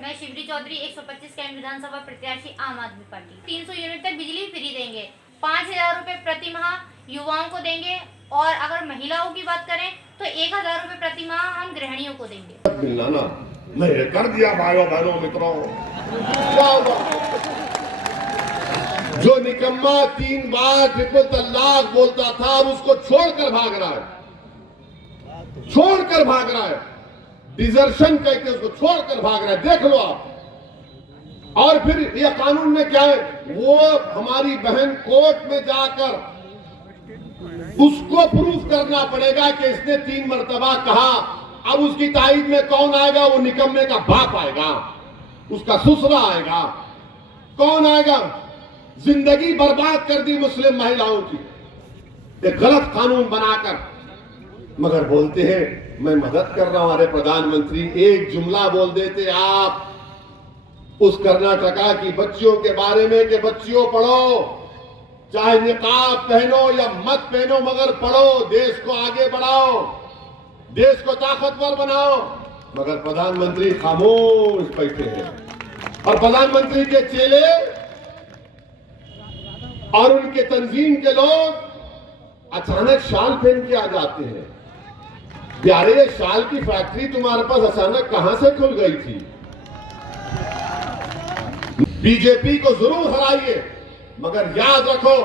मैं शिवरी चौधरी 125 कैंट विधानसभा प्रत्याशी आम आदमी पार्टी। 300 यूनिट तक बिजली फ्री देंगे, 5,000 रुपए प्रति माह युवाओं को देंगे और अगर महिलाओं की बात करें तो 1,000 रुपए प्रति माह हम गृहिणियों को देंगे। मिलना ना मैंने कर दिया भाइयों बहनों मित्रों। जो निकम्मा 3 बार ट्रिपल तलाक बोलता था और उसको छोड़कर भाग रहा है, छोड़कर भाग रहा है, डिजर्शन कहते उसको छोड़कर भाग रहा है, देख लो आप। और फिर ये कानून में क्या है, वो हमारी बहन कोर्ट में जाकर उसको प्रूफ करना पड़ेगा कि इसने 3 मर्तबा कहा। अब उसकी ताईद में कौन आएगा? वो निकम्मे का बाप आएगा, उसका ससुरा आएगा, कौन आएगा? जिंदगी बर्बाद कर दी मुस्लिम महिलाओं की एक गलत कानून बनाकर। मगर बोलते हैं मैं मदद कर रहा हूं। अरे प्रधानमंत्री, एक जुमला बोल देते आप उस कर्नाटका की बच्चियों के बारे में कि बच्चियों पढ़ो, चाहे निकाब पहनो या मत पहनो, मगर पढ़ो, देश को आगे बढ़ाओ, देश को ताकतवर बनाओ। मगर प्रधानमंत्री खामोश बैठे हैं और प्रधानमंत्री के चेले और उनके तंजीम के लोग अचानक शाल पहन के आ जाते हैं। प्यारे, ये शाल की फैक्ट्री तुम्हारे पास अचानक कहां से खुल गई थी? बीजेपी को जरूर हराइए, मगर याद रखो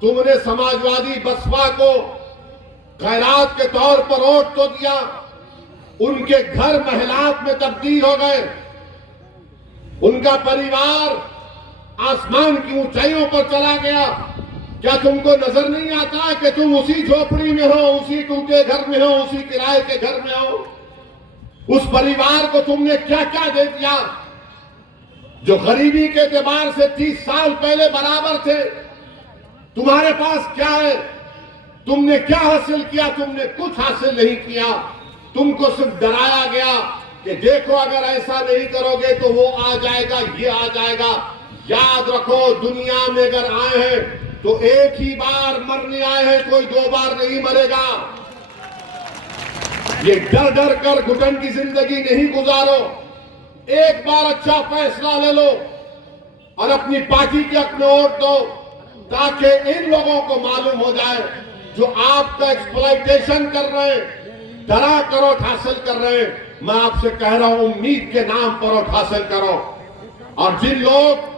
तुमने समाजवादी बसपा को खैरात के तौर पर वोट तो दिया, उनके घर महलात में तब्दील हो गए, उनका परिवार आसमान की ऊंचाइयों पर चला गया। क्या तुमको नजर नहीं आता कि तुम उसी झोपड़ी में हो, उसी टूटे घर में हो, उसी किराए के घर में हो? उस परिवार को तुमने क्या क्या दे दिया जो गरीबी के एतबार से 30 साल पहले बराबर थे? तुम्हारे पास क्या है? तुमने क्या हासिल किया? तुमने कुछ हासिल नहीं किया। तुमको सिर्फ डराया गया कि देखो अगर ऐसा नहीं करोगे तो वो आ जाएगा, ये आ जाएगा। याद रखो, दुनिया में अगर आए हैं तो एक ही बार मरने आए हैं, कोई 2 बार नहीं मरेगा। ये डर डर कर घुटन की जिंदगी नहीं गुजारो। एक बार अच्छा फैसला ले लो और अपनी पार्टी के अपने वोट दो, ताकि इन लोगों को मालूम हो जाए जो आपका एक्सप्लॉइटेशन कर रहे हैं, डरा करो हासिल कर रहे हैं। मैं आपसे कह रहा हूं, उम्मीद के नाम पर वोट हासिल करो। और जिन लोग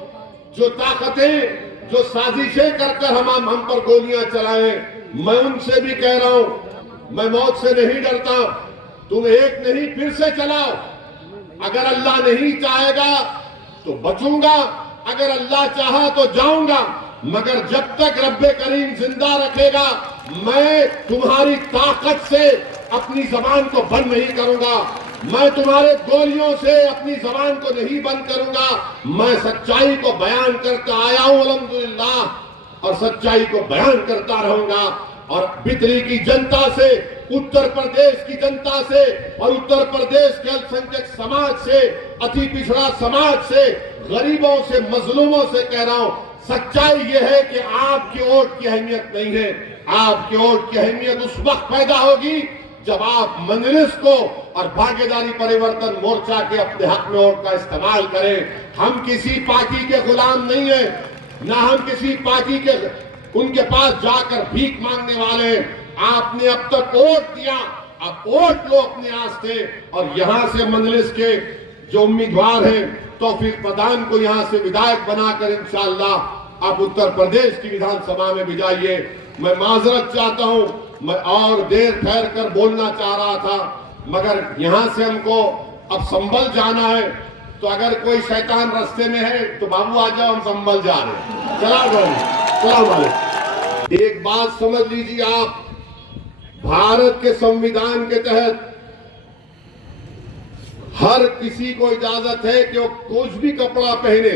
जो ताकतें, जो साजिशें कर हम पर गोलियां चलाएं, मैं उनसे भी कह रहा हूं, मैं मौत से नहीं डरता। तुम एक नहीं फिर से चलाओ। अगर अल्लाह नहीं चाहेगा तो बचूंगा, अगर अल्लाह चाहा तो जाऊंगा, मगर जब तक रब्बे करीम जिंदा रखेगा मैं तुम्हारी ताकत से अपनी जबान को बंद नहीं करूंगा, मैं तुम्हारे गोलियों से अपनी जबान को नहीं बंद करूंगा। मैं सच्चाई को बयान करता आया हूं अल्हम्दुलिल्लाह, और सच्चाई को बयान करता रहूंगा। और बिदरी की जनता से, उत्तर प्रदेश की जनता से और उत्तर प्रदेश के अल्पसंख्यक समाज से, अति पिछड़ा समाज से, गरीबों से, मजलूमों से कह रहा हूं, सच्चाई यह है कि आपकी वोट की अहमियत नहीं है। आपकी वोट की अहमियत उस वक्त पैदा होगी जब आप मजलिस को और भागीदारी परिवर्तन मोर्चा के अपने हक में वोट का इस्तेमाल करें। हम किसी पार्टी के गुलाम नहीं है, ना हम किसी पार्टी के उनके पास जाकर भीख मांगने वाले। आपने अब तक वोट दिया, अब वोट लो अपने आस्ते। और यहां से मजलिस के जो उम्मीदवार हैं तौफीक प्रधान को यहां से विधायक बनाकर इंशाअल्लाह आप उत्तर प्रदेश की विधानसभा में भिजाइए। मैं माजरत चाहता हूं, मैं और देर ठहर कर बोलना चाह रहा था, मगर यहां से हमको अब संभल जाना है। तो अगर कोई शैतान रास्ते में है तो बाबू आ जाओ, हम संभल जा रहे हैं। चला एक बात समझ लीजिए आप, भारत के संविधान के तहत हर किसी को इजाजत है कि वो कुछ भी कपड़ा पहने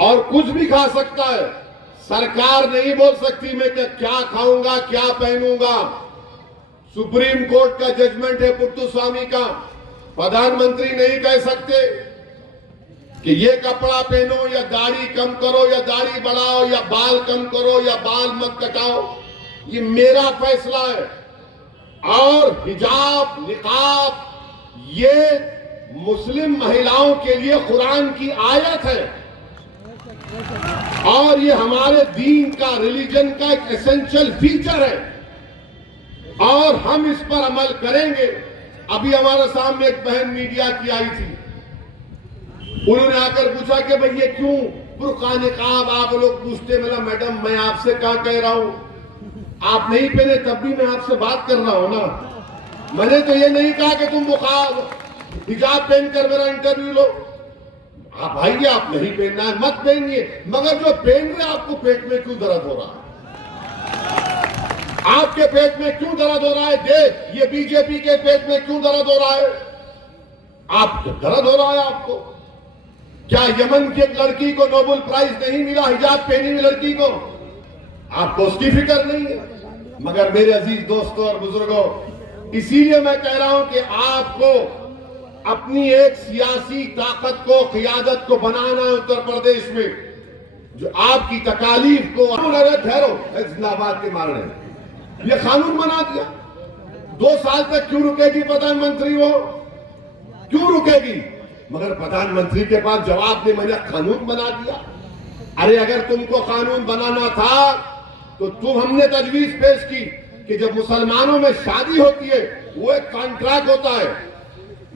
और कुछ भी खा सकता है। सरकार नहीं बोल सकती मैं क्या खाऊंगा, क्या पहनूंगा। सुप्रीम कोर्ट का जजमेंट है पुट्टुस्वामी का। प्रधानमंत्री नहीं कह सकते कि ये कपड़ा पहनो या दाढ़ी कम करो या दाढ़ी बढ़ाओ या बाल कम करो या बाल मत कटाओ। ये मेरा फैसला है। और हिजाब, निकाब ये मुस्लिम महिलाओं के लिए कुरान की आयत है और ये हमारे दीन का, रिलीजन का एक एसेंशियल फीचर है और हम इस पर अमल करेंगे। अभी हमारे सामने एक बहन मीडिया की आई थी, उन्होंने आकर पूछा कि भाई ये क्यों बुर्का निकाब, आप लोग पूछते, मतलब मैडम मैं आपसे क्या कह रहा हूं, आप नहीं पहने तब भी मैं आपसे बात कर रहा हूं ना। मैंने तो ये नहीं कहा कि तुम हिजाब पहनकर मेरा इंटरव्यू लो। आप भाई आप नहीं पहनना है मत पहनिए, मगर जो पहन रहे आपको पेट में क्यों दर्द हो रहा है? आपके पेट में क्यों दर्द हो रहा है? देख, ये बीजेपी के पेट में क्यों दर्द हो रहा है? आप दर्द हो रहा है आपको? क्या यमन की एक लड़की को नोबेल प्राइज नहीं मिला हिजाब पहनी हुई लड़की को? आपको उसकी फिक्र नहीं है। मगर मेरे अजीज दोस्तों और बुजुर्गों, इसीलिए मैं कह रहा हूं कि आपको अपनी एक सियासी ताकत को, क़ियादत को बनाना है उत्तर प्रदेश में, जो आपकी तकालीफ को ठहरो इस्लामाबाद के मारने ये कानून बना दिया। 2 साल तक क्यों रुकेगी प्रधानमंत्री? वो क्यों रुकेगी? मगर प्रधानमंत्री के पास जवाब नहीं, मैंने कानून बना दिया। अरे अगर तुमको कानून बनाना था तो हमने तजवीज पेश की कि जब मुसलमानों में शादी होती है वो एक कॉन्ट्रैक्ट होता है,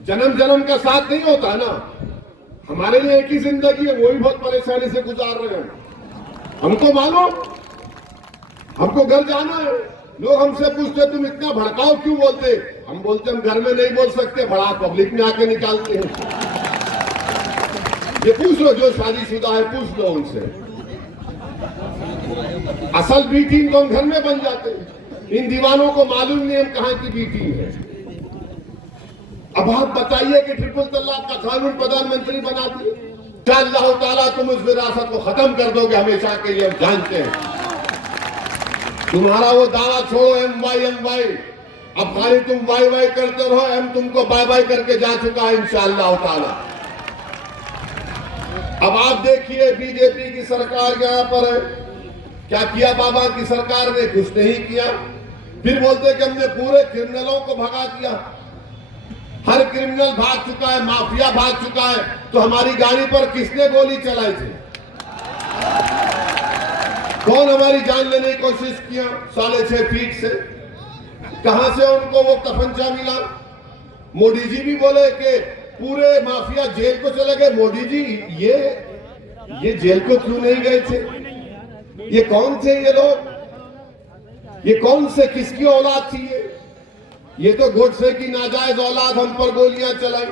जन्म जन्म का साथ नहीं होता ना। हमारे लिए एक ही जिंदगी है, वो भी बहुत परेशानी से गुजार रहे हैं। हमको मालूम, हमको घर जाना है। लोग हमसे पूछते तुम इतना भड़काओ क्यों बोलते? हम बोलते हम घर में नहीं बोल सकते, भड़का पब्लिक में आके निकालते हैं। ये पूछ लो जो शादीशुदा है, पूछ लो उनसे। असल बी टीम तो हम घर में बन जाते हैं। इन दीवानों को मालूम नहीं हम कहां की बी टीम है। अब आप बताइए कि ट्रिपल तलाक का कानून प्रधानमंत्री बना दिए, इंशाअल्लाह ताला तुम उस विरासत को खत्म कर दोगे हमेशा के लिए, हम जानते हैं। तुम्हारा वो दावा छोड़ो MY, अब खाली तुम वाई करते रहो, हम तुमको बाय बाय करके जा चुका है इंशाअल्लाह ताला। अब आप देखिए बीजेपी की सरकार यहाँ पर है, क्या किया बाबा की सरकार ने? कुछ नहीं किया। फिर बोलते कि हमने पूरे क्रिमिनलों को भगा दिया। हर क्रिमिनल भाग चुका है, माफिया भाग चुका है, तो हमारी गाड़ी पर किसने गोली चलाई थी? कौन हमारी जान लेने की कोशिश किया 6.5 फीट से? कहां से उनको वो कफनचा मिला? मोदी जी भी बोले कि पूरे माफिया जेल को चले गए। मोदी जी ये जेल को क्यों नहीं गए थे? ये कौन थे ये लोग? ये कौन से, किसकी औलाद थी ये तो गोडसे की नाजायज औलाद हम पर गोलियां चलाई।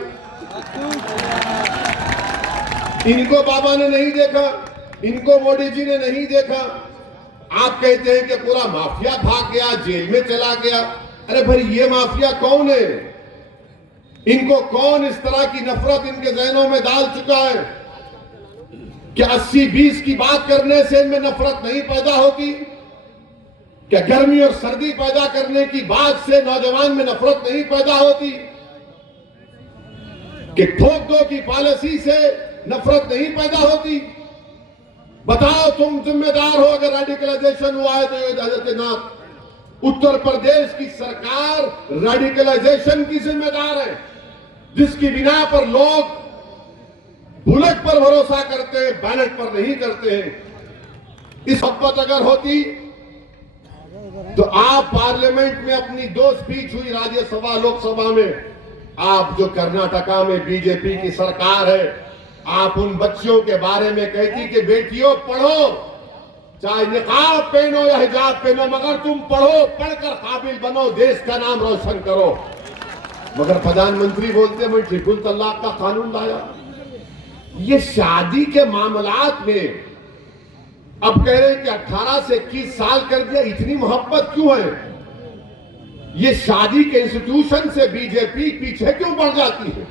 इनको बाबा ने नहीं देखा, इनको मोदी जी ने नहीं देखा। आप कहते हैं कि पूरा माफिया भाग गया, जेल में चला गया। अरे भाई ये माफिया कौन है? इनको कौन इस तरह की नफरत इनके जहनों में डाल चुका है? क्या 80-20 की बात करने से इनमें नफरत नहीं पैदा होती? क्या गर्मी और सर्दी पैदा करने की बात से नौजवान में नफरत नहीं पैदा होती? कि ठोक दो की पॉलिसी से नफरत नहीं पैदा होती? बताओ तुम जिम्मेदार हो अगर रेडिकलाइजेशन हुआ है तो ये हजरत उत्तर प्रदेश की सरकार रेडिकलाइजेशन की जिम्मेदार है, जिसकी बिना पर लोग बुलेट पर भरोसा करते हैं, बैलेट पर नहीं करते हैं। इस मोहब्बत अगर होती तो आप पार्लियामेंट में अपनी 2 स्पीच हुई राज्यसभा लोकसभा में, आप जो कर्नाटका में बीजेपी की सरकार है, आप उन बच्चियों के बारे में कहती कि बेटियों पढ़ो, चाहे निकाब पहनो या हिजाब पहनो, मगर तुम पढ़ो, पढ़कर काबिल बनो, देश का नाम रोशन करो। मगर प्रधानमंत्री बोलते मैं ट्रिपल तलाक का कानून लाया। ये शादी के मामलात में अब कह रहे हैं कि 18 से 21 साल कर दिया। इतनी मोहब्बत क्यों है? ये शादी के इंस्टीट्यूशन से बीजेपी पीछे क्यों बढ़ जाती है?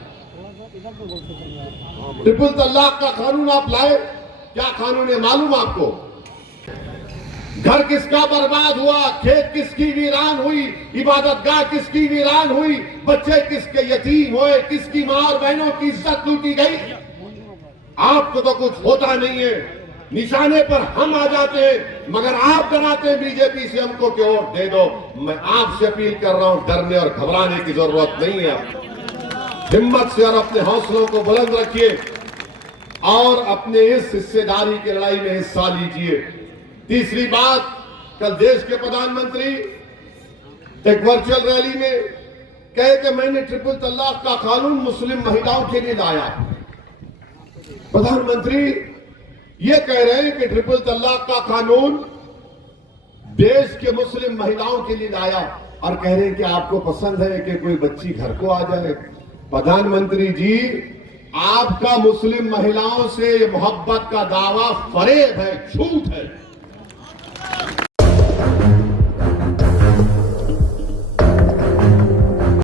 ट्रिपल तलाक का कानून आप लाए, क्या कानून है मालूम आपको? घर किसका बर्बाद हुआ, खेत किसकी वीरान हुई, इबादतगाह किसकी वीरान हुई, बच्चे किसके यतीम हुए, किसकी मां और बहनों की इज्जत लूटी गई। आपको तो कुछ होता नहीं है, निशाने पर हम आ जाते हैं, मगर आप डराते हैं बीजेपी से हमको कि वोट दे दो। मैं आपसे अपील कर रहा हूं, डरने और घबराने की जरूरत नहीं है। हिम्मत से और अपने हौसलों को बुलंद रखिए और अपने इस हिस्सेदारी की लड़ाई में हिस्सा लीजिए। तीसरी बात, कल देश के प्रधानमंत्री एक वर्चुअल रैली में कहे कि मैंने ट्रिपल तलाक का कानून मुस्लिम महिलाओं के लिए लाया। प्रधानमंत्री ये कह रहे हैं कि ट्रिपल तलाक का कानून देश के मुस्लिम महिलाओं के लिए लाया और कह रहे हैं कि आपको पसंद है कि कोई बच्ची घर को आ जाए। प्रधानमंत्री जी, आपका मुस्लिम महिलाओं से मोहब्बत का दावा फरेब है, झूठ है।